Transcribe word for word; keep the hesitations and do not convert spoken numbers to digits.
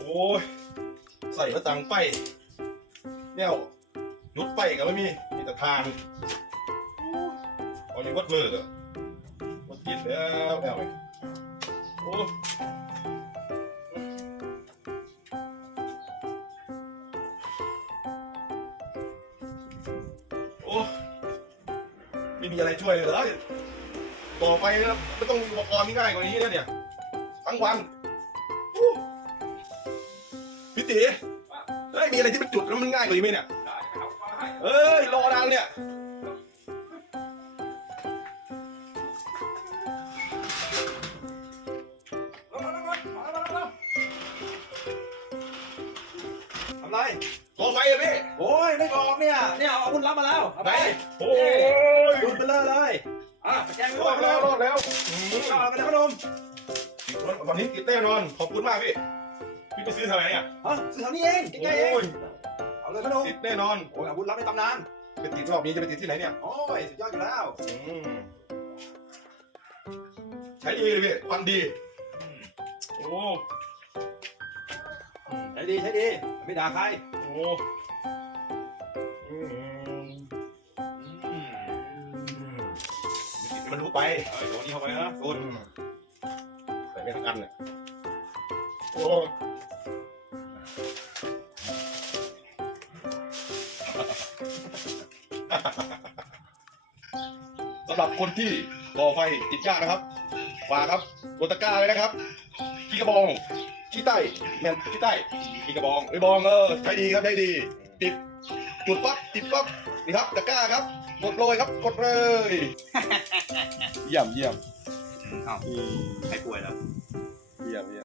อ้ยใส่มาตังไปเนี่ยยุดไปก็ไม่มีมีแต่ทานเอาอย่างวัดมือเลยวัดกินแล้วแล้วไปโอ้โอ้ไม่มีอะไรช่วยเลยเหรอต่อไปนะไม่ต้องมีอุปกรณ์ที่ง่ายกว่านี้แล้วเนี่ยทั้งวันพี่ตีเฮ้ยมีอะไรที่มันจุดแล้วมันง่ายกว่านี้ไหมเนี่ยเอ้ยรอนานเนี่ยทำไรก่อไฟอะพี่โอ้ยไม่ออกเนี่ยเนี่ยเอาอาวุธลับมาแล้วไหนโอ้ยดูไปเลยเลยอ่ะแจ้งไม่รรออดดแล้แล้ววรอดแล้วเอาไปเลยพนมวันนี้ติดแน่นอนขอบคุณมากพี่พี่ไปซื้อเท่าไหร่เนี่ยฮะซื้อแถวนี้เองใกล้ๆเองเอาเลยพนมติดแน่นอนโอ้ยอาวุธลับในตำนานไปติดรอบนี้จะไปติดที่ไหนเนี่ยโอ้ยสุดยอดอยู่แล้วใช้ดีเลยพี่ควันดีโอ้ใช้ดีใช้ดีไม่ด่าใครโหมันรู้ไปเออโดนนี้เข้าไปนะโดนแต่ไม่ทันเนี่ยโอ้สำหรับคนที่ก่อไฟติดยากนะครับฝากครับกดตะกร้าเลยนะครับขี้กระบองขี้ใต้แมนขี้ใต้ขี้กระบองไอ้บองเออใช้ดีครับใช้ดีติดจุดปั๊บติดปั๊บนี่ครับตะกร้าครับกดเลยครับกดเลยเยี่ยมเยี่ยมอ้าวใครป่วยแล้วเยี่ยมเยี่ยม